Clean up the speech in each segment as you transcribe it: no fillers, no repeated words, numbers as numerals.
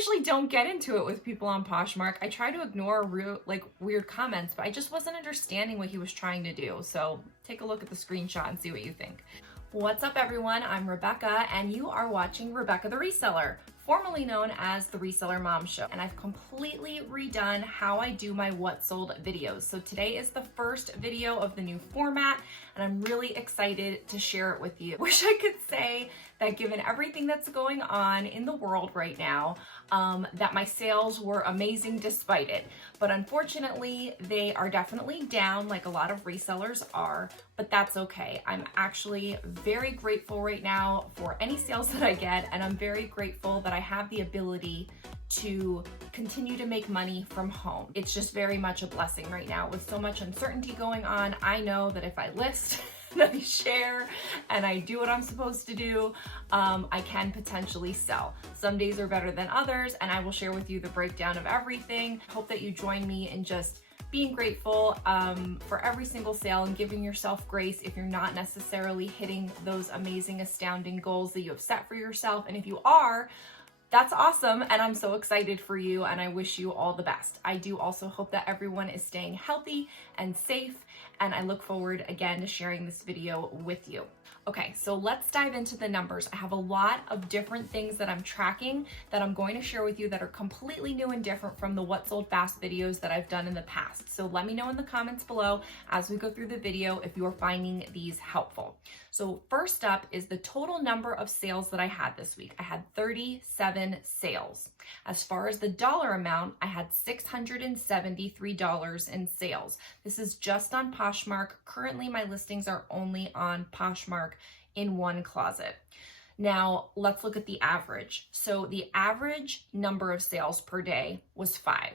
usually don't get into it with people on Poshmark. I try to ignore weird comments, but I just wasn't understanding what he was trying to do. So take a look at the screenshot and see what you think. What's up, everyone? I'm Rebecca, and you are watching Rebecca the Reseller, formerly known as the Reseller Mom Show. And I've completely redone how I do my What Sold videos. So today is the first video of the new format, and I'm really excited to share it with you. Wish I could say that given everything that's going on in the world right now, that my sales were amazing despite it. But unfortunately, they are definitely down like a lot of resellers are, but that's okay. I'm actually very grateful right now for any sales that I get, and I'm very grateful that I have the ability to continue to make money from home. It's just very much a blessing right now. With so much uncertainty going on, I know that if I list and I share and I do what I'm supposed to do, I can potentially sell. Some days are better than others, and I will share with you the breakdown of everything. Hope that you join me in just being grateful for every single sale and giving yourself grace if you're not necessarily hitting those amazing, astounding goals that you have set for yourself. And if you are, that's awesome, and I'm so excited for you, and I wish you all the best. I do also hope that everyone is staying healthy and safe, and I look forward again to sharing this video with you. Okay, so let's dive into the numbers. I have a lot of different things that I'm tracking that I'm going to share with you that are completely new and different from the What Sold Fast videos that I've done in the past. So let me know in the comments below as we go through the video if you are finding these helpful. So first up is the total number of sales that I had this week. I had 37 sales. As far as the dollar amount, I had $673 in sales. This is just on Poshmark. Currently, my listings are only on Poshmark in one closet. Now, let's look at the average. So the average number of sales per day was 5.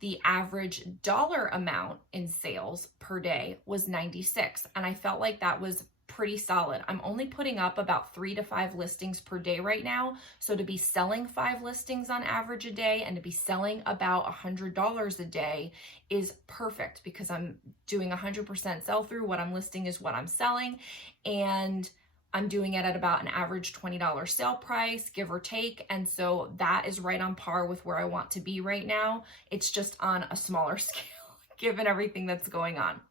The average dollar amount in sales per day was 96, and I felt like that was pretty solid. I'm only putting up about 3 to 5 listings per day right now. So to be selling 5 listings on average a day and to be selling about $100 a day is perfect because I'm doing 100% sell through. What I'm listing is what I'm selling, and I'm doing it at about an average $20 sale price, give or take. And so that is right on par with where I want to be right now. It's just on a smaller scale, given everything that's going on.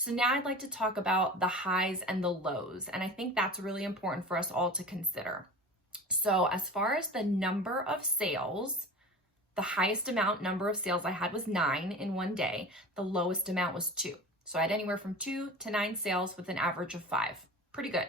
So now I'd like to talk about the highs and the lows, and I think that's really important for us all to consider. So as far as the number of sales, the highest number of sales I had was 9 in one day. The lowest amount was 2. So I had anywhere from 2 to 9 sales with an average of 5. Pretty good.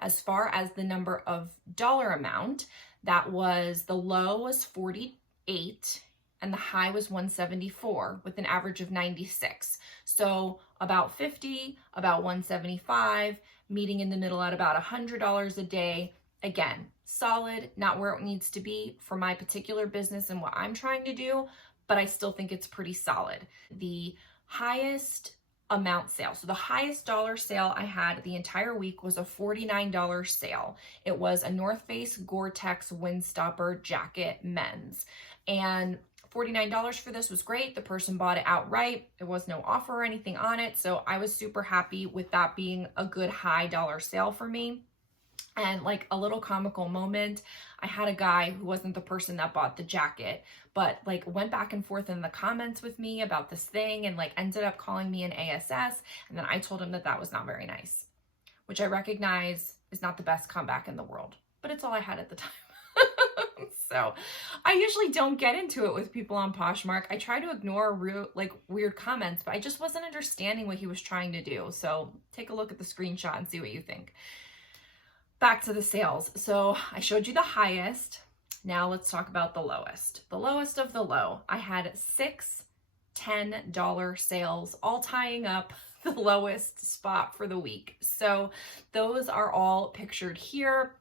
As far as the number of dollar amount, the low was 48 and the high was 174 with an average of 96. So about 50, about 175, meeting in the middle at about $100 a day. Again, solid, not where it needs to be for my particular business and what I'm trying to do, but I still think it's pretty solid. The highest amount sale, so the highest dollar sale I had the entire week was a $49 sale. It was a North Face Gore-Tex Windstopper jacket men's, and $49 for this was great. The person bought it outright. There was no offer or anything on it. So I was super happy with that being a good high dollar sale for me. And like a little comical moment, I had a guy who wasn't the person that bought the jacket, but like went back and forth in the comments with me about this thing and like ended up calling me an ASS. And then I told him that that was not very nice, which I recognize is not the best comeback in the world, but it's all I had at the time. So I usually don't get into it with people on Poshmark. I try to ignore weird comments, but I just wasn't understanding what he was trying to do. So take a look at the screenshot and see what you think. Back to the sales. So I showed you the highest. Now let's talk about the lowest. The lowest of the low. I had 6 $10 sales, all tying up the lowest spot for the week. So those are all pictured here.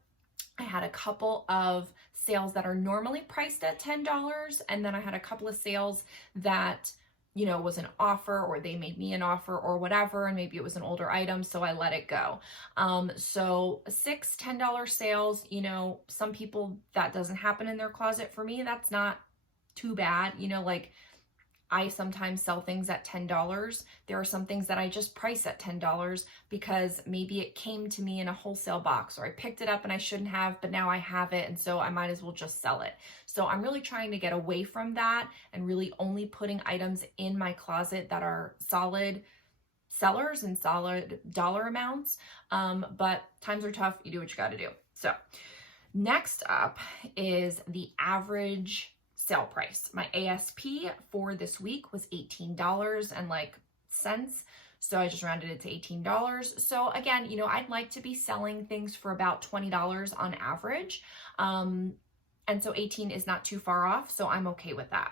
I had a couple of sales that are normally priced at $10, and then I had a couple of sales that, you know, was an offer, or they made me an offer or whatever, and maybe it was an older item, so I let it go. So 6 $10 sales, you know, some people that doesn't happen in their closet. For me, that's not too bad. You know, like I sometimes sell things at $10. There are some things that I just price at $10 because maybe it came to me in a wholesale box, or I picked it up and I shouldn't have, but now I have it, and so I might as well just sell it. So I'm really trying to get away from that and really only putting items in my closet that are solid sellers and solid dollar amounts. But times are tough. You do what you got to do. So next up is the average sale price. My ASP for this week was $18 and like cents. So I just rounded it to $18. So again, you know, I'd like to be selling things for about $20 on average. And so 18 is not too far off. So I'm okay with that.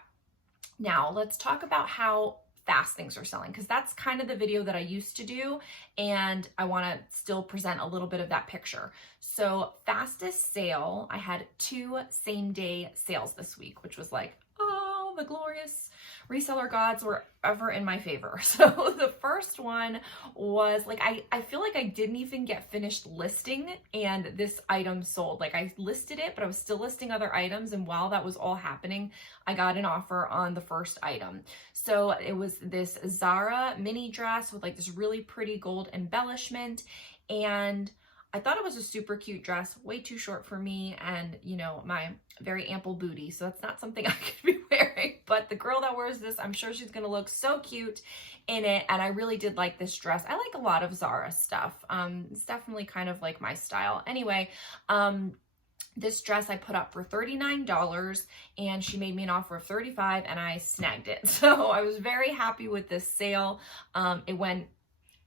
Now let's talk about how fast things are selling, because that's kind of the video that I used to do, and I want to still present a little bit of that picture. So fastest sale, I had 2 same-day sales this week, which was like, oh, the glorious reseller gods were ever in my favor. So the first one was like, I feel like I didn't even get finished listing and this item sold. Like I listed it, but I was still listing other items. And while that was all happening, I got an offer on the first item. So it was this Zara mini dress with like this really pretty gold embellishment. And I thought it was a super cute dress, way too short for me and, you know, my very ample booty. So that's not something I could be wearing. But the girl that wears this, I'm sure she's going to look so cute in it. And I really did like this dress. I like a lot of Zara stuff. It's definitely kind of like my style. Anyway, this dress I put up for $39 and she made me an offer of $35 and I snagged it. So I was very happy with this sale. It went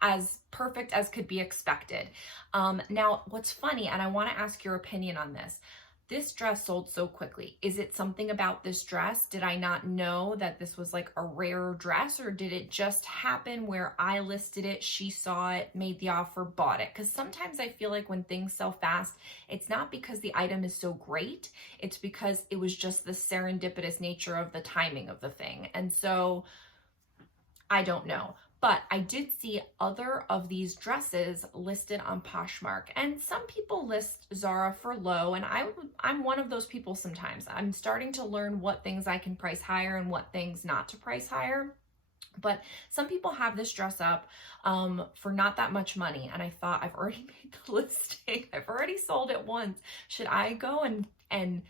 as perfect as could be expected. Now, what's funny, and I want to ask your opinion on this. This dress sold so quickly. Is it something about this dress? Did I not know that this was like a rare dress, or did it just happen where I listed it, she saw it, made the offer, bought it? Because sometimes I feel like when things sell fast, it's not because the item is so great, it's because it was just the serendipitous nature of the timing of the thing. And so I don't know. But I did see other of these dresses listed on Poshmark, and some people list Zara for low, and I'm one of those people sometimes. I'm starting to learn what things I can price higher and what things not to price higher. But some people have this dress up for not that much money, and I thought, I've already made the listing. I've already sold it once. Should I go and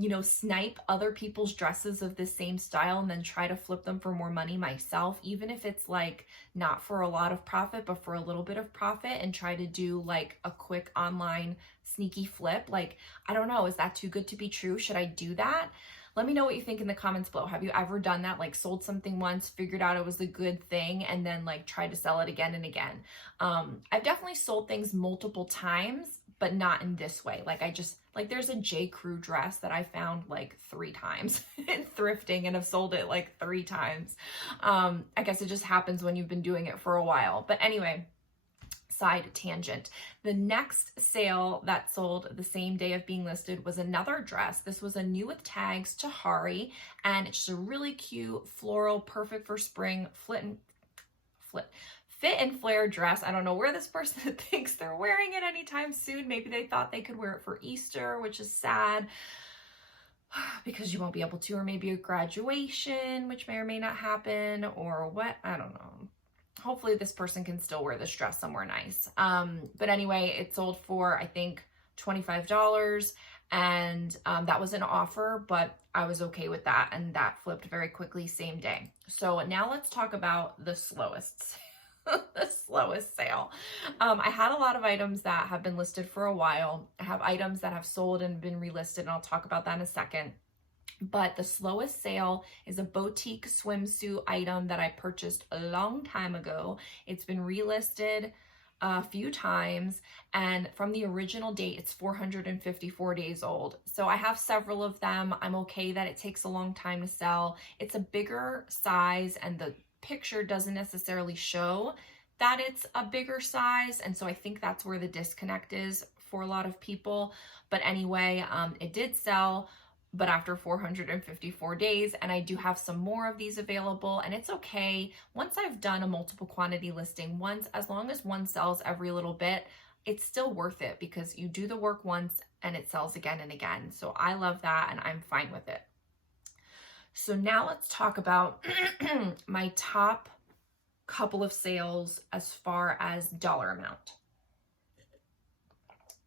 you know, snipe other people's dresses of the same style and then try to flip them for more money myself, even if it's like not for a lot of profit, but for a little bit of profit, and try to do like a quick online sneaky flip? Like, I don't know, is that too good to be true? Should I do that? Let me know what you think in the comments below. Have you ever done that? Like sold something once, figured out it was a good thing, and then like tried to sell it again and again. I've definitely sold things multiple times, but not in this way. Like there's a J. Crew dress that I found like 3 times in thrifting and have sold it like 3 times. I guess it just happens when you've been doing it for a while. But anyway, side tangent. The next sale that sold the same day of being listed was another dress. This was a new with tags Tahari, and it's just a really cute floral, perfect for spring, fit and flare dress. I don't know where this person thinks they're wearing it anytime soon. Maybe they thought they could wear it for Easter, which is sad because you won't be able to, or maybe a graduation, which may or may not happen, or what, I don't know. Hopefully this person can still wear this dress somewhere nice. But anyway, it sold for, I think, $25, and that was an offer, but I was okay with that, and that flipped very quickly, same day. So now let's talk about the slowest sale. The slowest sale. I had a lot of items that have been listed for a while. I have items that have sold and been relisted, and I'll talk about that in a second. But the slowest sale is a boutique swimsuit item that I purchased a long time ago. It's been relisted a few times, and from the original date, it's 454 days old. So I have several of them. I'm okay that it takes a long time to sell. It's a bigger size, and the picture doesn't necessarily show that it's a bigger size, and so I think that's where the disconnect is for a lot of people. But anyway, it did sell, but after 454 days, and I do have some more of these available, and it's okay. Once I've done a multiple quantity listing, as long as one sells every little bit, it's still worth it because you do the work once and it sells again and again. So I love that, and I'm fine with it. So now let's talk about my top couple of sales as far as dollar amount.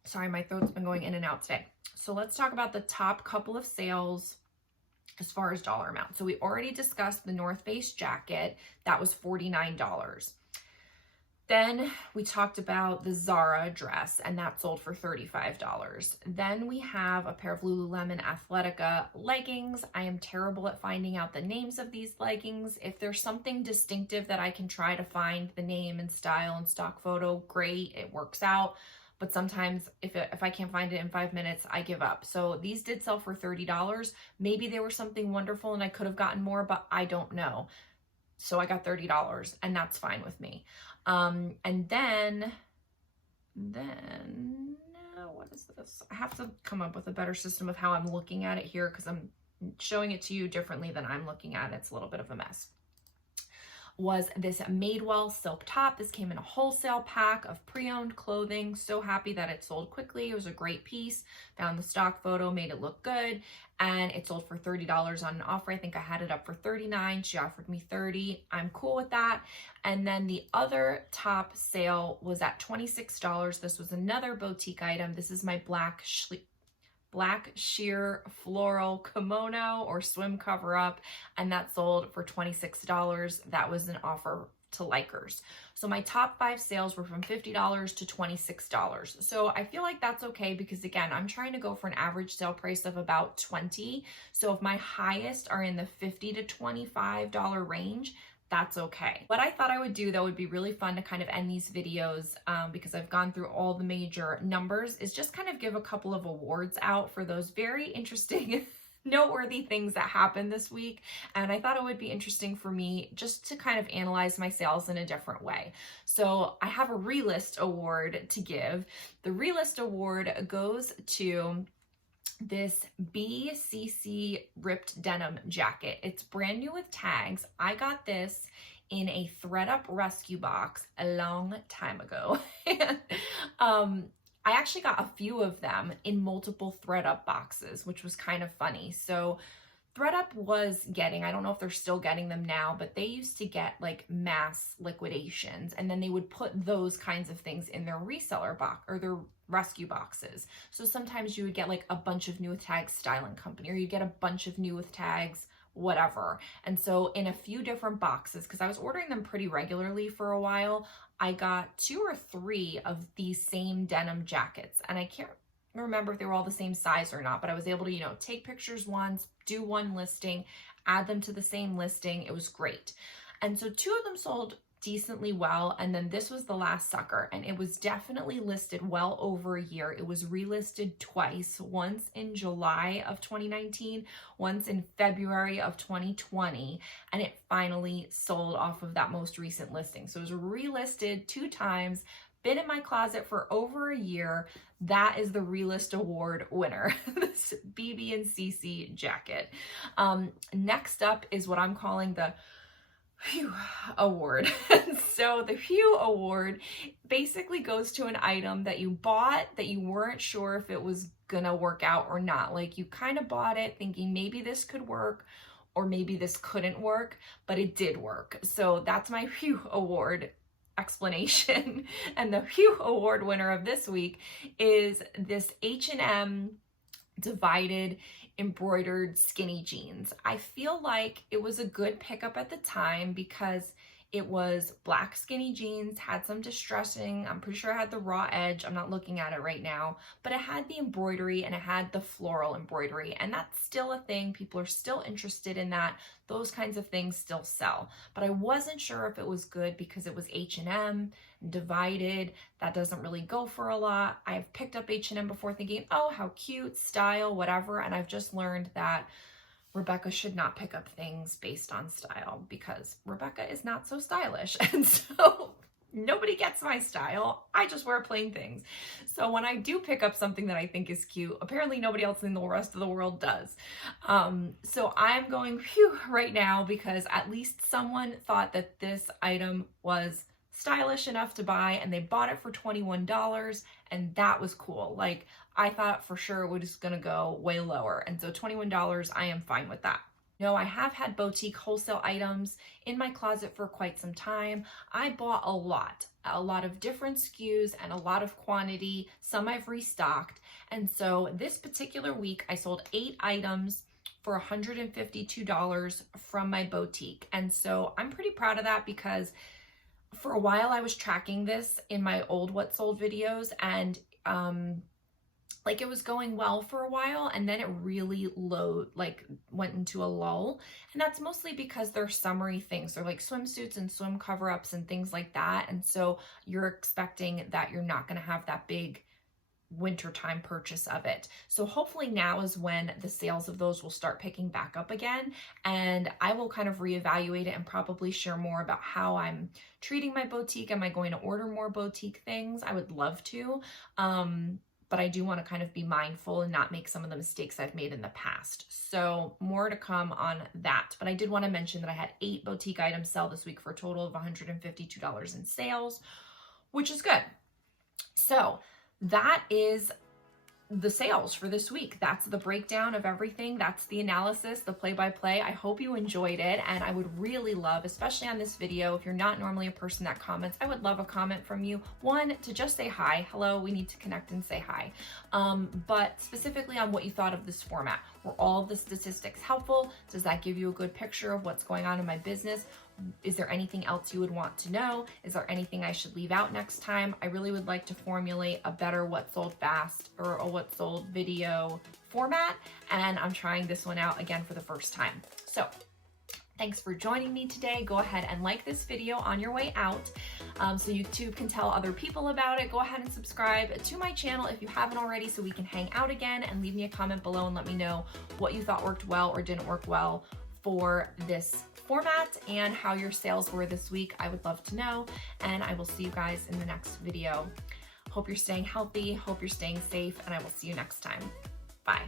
Sorry, my throat's been going in and out today. So let's talk about the top couple of sales as far as dollar amount. So we already discussed the North Face jacket. That was $49. Then we talked about the Zara dress, and that sold for $35. Then we have a pair of Lululemon Athletica leggings. I am terrible at finding out the names of these leggings. If there's something distinctive that I can try to find the name and style and stock photo, great, it works out. But sometimes if I can't find it in 5 minutes, I give up. So these did sell for $30. Maybe they were something wonderful and I could have gotten more, but I don't know. So I got $30 and that's fine with me. And then what is this? I have to come up with a better system of how I'm looking at it here because I'm showing it to you differently than I'm looking at it. It's a little bit of a mess. Was this Madewell silk top. This came in a wholesale pack of pre-owned clothing. So happy that it sold quickly. It was a great piece. Found the stock photo, made it look good, and it sold for $30 on an offer. I think I had it up for $39. She offered me $30. I'm cool with that. And then the other top sale was at $26. This was another boutique item. This is my black sheer floral kimono or swim cover up, and that sold for $26. That was an offer to likers. So my top 5 sales were from $50 to $26. So I feel like that's okay because again, I'm trying to go for an average sale price of about $20. So if my highest are in the $50 to $25 range, that's okay. What I thought I would do that would be really fun to kind of end these videos because I've gone through all the major numbers is just kind of give a couple of awards out for those very interesting noteworthy things that happened this week. And I thought it would be interesting for me just to kind of analyze my sales in a different way. So I have a relist award to give. The relist award goes to this BCC ripped denim jacket. It's brand new with tags. I got this in a ThredUp rescue box a long time ago. I actually got a few of them in multiple ThredUp boxes, which was kind of funny. So ThredUp was getting, I don't know if they're still getting them now, but they used to get like mass liquidations, and then they would put those kinds of things in their reseller box or their rescue boxes. So sometimes you would get like a bunch of new with tags styling company, or you get a bunch of new with tags whatever. And so in a few different boxes, because I was ordering them pretty regularly for a while, I got 2 or 3 of these same denim jackets, and I can't remember if they were all the same size or not, but I was able to, take pictures once, do one listing, add them to the same listing. It was great. And so 2 of them sold decently well, and then this was the last sucker, and it was definitely listed well over a year. It was relisted twice, once in July of 2019, once in February of 2020, and it finally sold off of that most recent listing. So it was relisted 2 times, been in my closet for over a year. That is the Relist Award winner, this BB and CC jacket. Next up is what I'm calling the Phew Award. So the Phew Award basically goes to an item that you bought that you weren't sure if it was gonna work out or not. Like you kind of bought it thinking maybe this could work or maybe this couldn't work, but it did work. So that's my Phew Award explanation. And the Phew Award winner of this week is this H&M divided embroidered skinny jeans. I feel like it was a good pickup at the time because it was black skinny jeans, had some distressing. I'm pretty sure it had the raw edge. I'm not looking at it right now, but it had the embroidery and it had the floral embroidery. And that's still a thing. People are still interested in that. Those kinds of things still sell. But I wasn't sure if it was good because it was H&M, divided. That doesn't really go for a lot. I've picked up H&M before thinking, oh, how cute, style, whatever. And I've just learned that Rebecca should not pick up things based on style because Rebecca is not so stylish. And so nobody gets my style. I just wear plain things. So when I do pick up something that I think is cute, apparently nobody else in the rest of the world does. So I'm going phew right now because at least someone thought that this item was stylish enough to buy and they bought it for $21, and that was cool. Like I thought for sure it was gonna go way lower, and so $21, I am fine with that. know, I have had boutique wholesale items in my closet for quite some time. I bought a lot of different SKUs and a lot of quantity. Some I've restocked. And so this particular week, I sold 8 items for $152 from my boutique. And so I'm pretty proud of that, because for a while I was tracking this in my old What Sold videos, and like it was going well for a while, and then it really went into a lull. And that's mostly because they're summery things. They're like swimsuits and swim cover-ups and things like that. And so you're expecting that you're not going to have that big wintertime purchase of it. So hopefully now is when the sales of those will start picking back up again, and I will kind of reevaluate it and probably share more about how I'm treating my boutique. Am I going to order more boutique things? I would love to. But I do want to kind of be mindful and not make some of the mistakes I've made in the past. So more to come on that. But I did want to mention that I had 8 boutique items sell this week for a total of $152 in sales, which is good. So that is the sales for this week. That's the breakdown of everything. That's the analysis, the play-by-play. I hope you enjoyed it, and I would really love, especially on this video, if you're not normally a person that comments, I would love a comment from you. One, to just say hi. Hello, we need to connect and say hi. But specifically on what you thought of this format. Were all the statistics helpful? Does that give you a good picture of what's going on in my business? Is there anything else you would want to know? Is there anything I should leave out next time? I really would like to formulate a better What Sold Fast or a What Sold video format, and I'm trying this one out again for the first time. So thanks for joining me today. Go ahead and like this video on your way out so YouTube can tell other people about it. Go ahead and subscribe to my channel if you haven't already, so we can hang out again, and leave me a comment below and let me know what you thought worked well or didn't work well for this format and how your sales were this week. I would love to know, and I will see you guys in the next video. Hope you're staying healthy, hope you're staying safe, and I will see you next time. Bye.